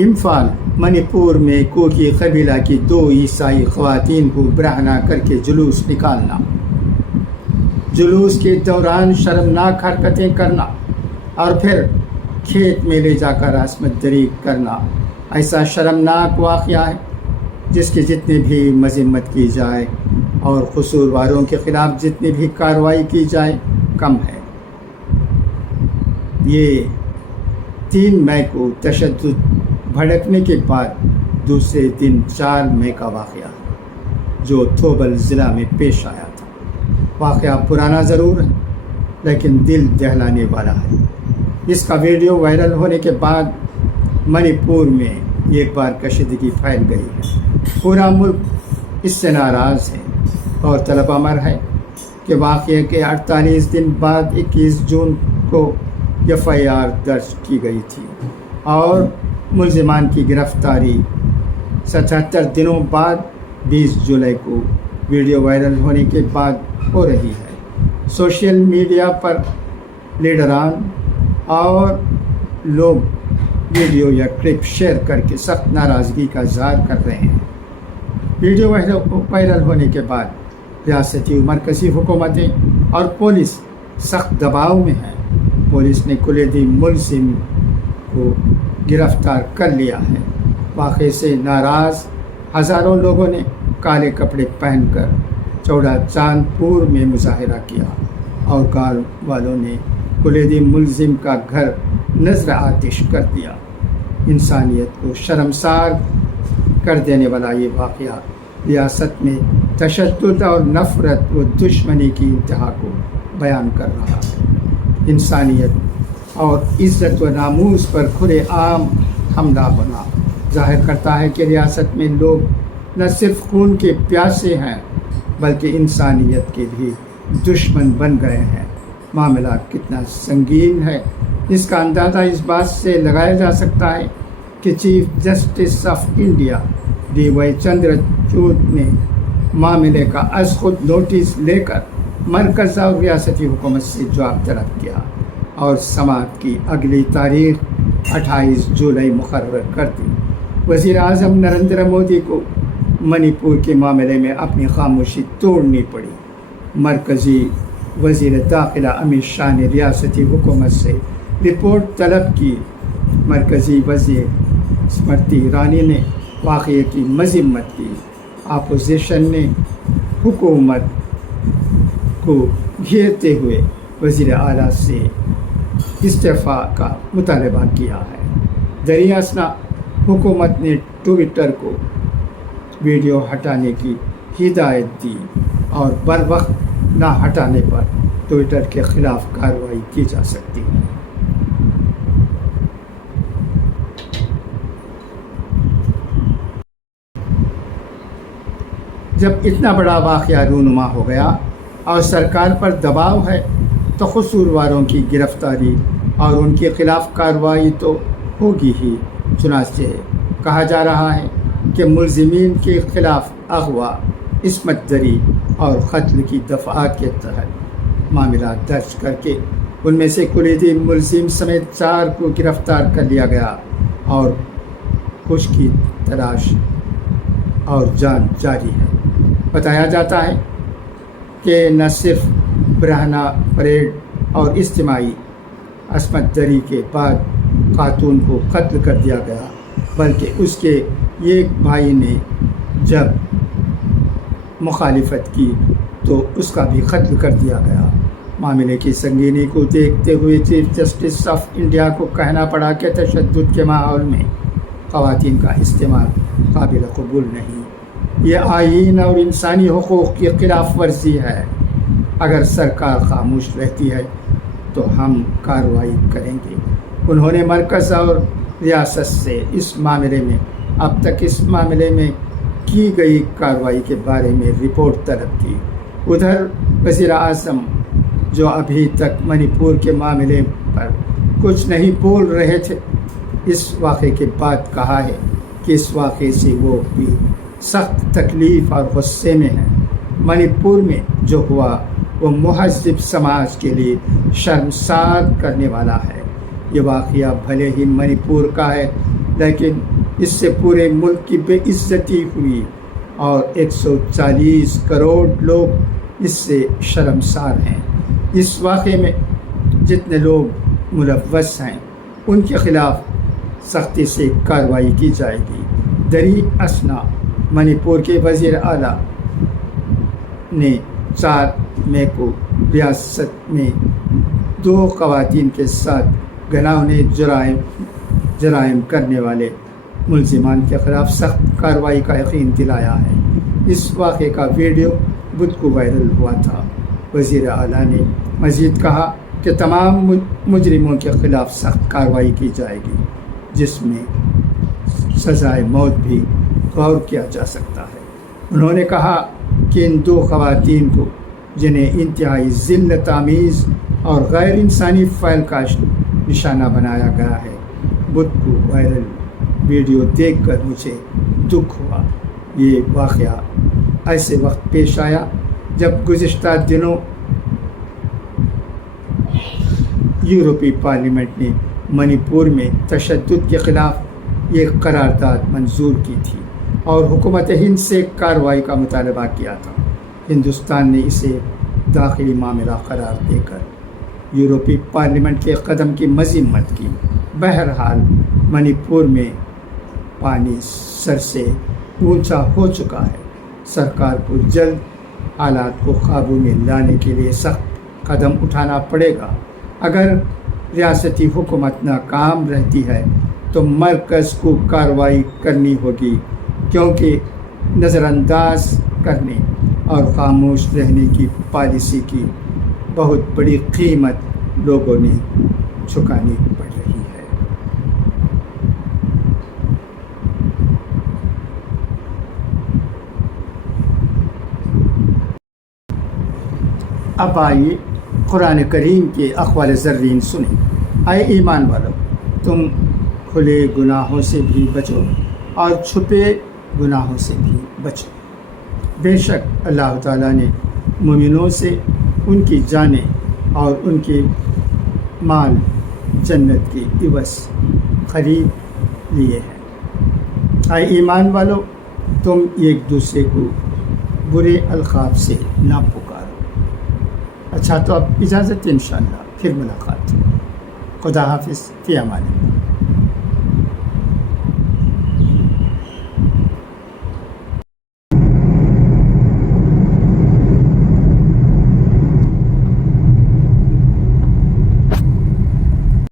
इम्फाल मणिपुर में कोकी कबीला की 2 ईसाई ख़वातीन को बरहना करके जुलूस निकालना, जुलूस के दौरान शर्मनाक हरकतें करना और फिर खेत में ले जाकर असमत दरी करना ऐसा शर्मनाक वाक़या है जिसकी जितनी भी मज़म्मत की जाए और कसूरवारों के ख़िलाफ़ जितनी भी कार्रवाई की जाए कम है। ये 3 मई को तशद्दुद भड़कने के बाद दूसरे दिन 4 मई का वाक़या जो थोबल ज़िला में पेश आया था। वाक़या पुराना ज़रूर है लेकिन दिल दहलाने वाला है। इसका वीडियो वायरल होने के बाद मणिपुर में एक बार कशीदगी फैल गई है। पूरा मुल्क इससे नाराज़ है और तलब अमर है कि वाक़े के 48 दिन बाद 21 जून को FIR दर्ज की गई थी और मुल्ज़िमान की गिरफ़्तारी 77 दिनों बाद 20 जुलाई को वीडियो वायरल होने के बाद हो रही है। सोशल मीडिया पर लीडरान और लोग वीडियो या क्लिप शेयर करके सख्त नाराज़गी का इज़हार कर रहे हैं। वीडियो वायरल होने के बाद रियासती मरकज़ी हुकूमतें और पुलिस सख्त दबाव में है। पुलिस ने कुलैदी मुल्ज़िम को गिरफ़्तार कर लिया है। वाक़े से नाराज़ हज़ारों लोगों ने काले कपड़े पहनकर चौड़ा चांदपुर में मुजाहरा किया और कार वालों ने कुलैदी मुल्ज़िम का घर नज़र आतिश कर दिया। इंसानियत को शर्मसार कर देने वाला ये वाक़या रियासत में तशद्दुद और नफ़रत व दुश्मनी की इंतहा को बयान कर रहा है। इंसानियत और इज़्ज़त व नामूस पर खुलेआम हमला बना ज़ाहिर करता है कि रियासत में लोग न सिर्फ खून के प्यासे हैं बल्कि इंसानियत के भी दुश्मन बन गए हैं। मामला कितना संगीन है इसका अंदाज़ा इस बात से लगाया जा सकता है कि chief justice of India DY Chandrachud ने मामले का अज़ खुद नोटिस लेकर मरकज़ और रियासती हुकूमत से जवाब तलब किया और समाअत की अगली तारीख 28 जुलाई मुकर्रर कर दी। वज़ीर आज़म नरेंद्र मोदी को मणिपुर के मामले में अपनी खामोशी तोड़नी पड़ी। मरकज़ी वज़ीर दाखिला अमित शाह ने रियासती हुकूमत से रिपोर्ट तलब की। मरकज़ी वज़ीर स्मृति ईरानी ने वाक़ये की मज़म्मत की। अपोजिशन ने हुकूमत को घेरते हुए वज़ीर आला से इस्तीफ़ा का मुतालबा किया है। दरियासना हुकूमत ने ट्विटर को वीडियो हटाने की हिदायत दी और बर वक्त ना हटाने पर ट्विटर के ख़िलाफ़ कार्रवाई की जा सकती है। जब इतना बड़ा वाक़या रूनुमा हो गया और सरकार पर दबाव है तो कसूरवारों की गिरफ़्तारी और उनके ख़िलाफ़ कार्रवाई तो होगी ही। चुनांचे कहा जा रहा है कि मुल्ज़िमीन के ख़िलाफ़ अगवा, इस्मत दरी और क़त्ल की दफ़ात के तहत मामला दर्ज करके उनमें से कुलैदी मुल्ज़िम समेत 4 को गिरफ़्तार कर लिया गया और कुछ की तलाश और जांच जारी है। बताया जाता है कि न सिर्फ बरहना परेड और इज्तिमाई असमत दरी के बाद खातून को कत्ल कर दिया गया बल्कि उसके एक भाई ने जब मुखालिफत की तो उसका भी कत्ल कर दिया गया। मामले की संगीनी को देखते हुए चीफ जस्टिस ऑफ इंडिया को कहना पड़ा कि तशद्दुद के माहौल में ख़वातीन का इस्तेमाल काबिल कबूल नहीं। ये आईन और इंसानी हुकूक़ की खिलाफ वर्जी है। अगर सरकार खामोश रहती है तो हम कार्रवाई करेंगे। उन्होंने मरकज़ और रियासत से इस मामले में अब तक इस मामले में की गई कार्रवाई के बारे में रिपोर्ट तलब की। उधर वज़ीर आज़म जो अभी तक मणिपुर के मामले पर कुछ नहीं बोल रहे थे, इस वाक़े के बाद कहा है कि इस वाक़े से वो भी सख्त तकलीफ़ और गुस्से में हैं। मणिपुर में जो हुआ वो महज़्ज़ब समाज के लिए शर्मसार करने वाला है। ये वाक़या भले ही मणिपुर का है लेकिन اس سے پورے ملک کی بے عزتی ہوئی اور 140 کروڑ لوگ اس سے شرمسار ہیں۔ اس واقعے میں جتنے لوگ ملوث ہیں ان کے خلاف سختی سے کارروائی کی جائے گی۔ دری اسنا منی پور کے وزیر اعلیٰ نے 4 مئی کو ریاست میں 2 خواتین کے ساتھ گھناؤنے جرائم کرنے والے ملزمان کے خلاف سخت کارروائی کا یقین دلایا ہے۔ اس واقعے کا ویڈیو بدھ کو وائرل ہوا تھا۔ وزیر اعلیٰ نے مزید کہا کہ تمام مجرموں کے خلاف سخت کارروائی کی جائے گی، جس میں سزائے موت بھی غور کیا جا سکتا ہے۔ انہوں نے کہا کہ ان 2 خواتین کو، جنہیں انتہائی ذلت آمیز اور غیر انسانی فعل کا نشانہ بنایا گیا ہے، بدھ کو وائرل ویڈیو دیکھ کر مجھے دکھ ہوا۔ یہ واقعہ ایسے وقت پیش آیا جب گزشتہ دنوں یورپی پارلیمنٹ نے منی پور میں تشدد کے خلاف ایک قرارداد منظور کی تھی اور حکومت ہند سے کارروائی کا مطالبہ کیا تھا۔ ہندوستان نے اسے داخلی معاملہ قرار دے کر یورپی پارلیمنٹ کے قدم کی مذمت کی۔ بہرحال منی پور میں پانی سر سے اونچا ہو چکا ہے۔ سرکار کو جلد حالات کو قابو میں لانے کے لیے سخت قدم اٹھانا پڑے گا۔ اگر ریاستی حکومت ناکام رہتی ہے تو مرکز کو کارروائی کرنی ہوگی، کیونکہ نظر انداز کرنے اور خاموش رہنے کی پالیسی کی بہت بڑی قیمت لوگوں نے چکانی پڑ رہی ہے۔ اب آئیے قرآن کریم کے اقوال زرین سنیں۔ اے ایمان والو، تم کھلے گناہوں سے بھی بچو اور چھپے گناہوں سے بھی بچو۔ بے شک اللہ تعالیٰ نے مومنوں سے ان کی جانیں اور ان کے مال جنت کے عوض خرید لیے ہیں۔ اے ایمان والو، تم ایک دوسرے کو برے القاب سے نہ پکارو۔ اچھا، تو اب اجازت، انشاءاللہ پھر ملاقات۔ خدا حافظ، فی امان اللہ۔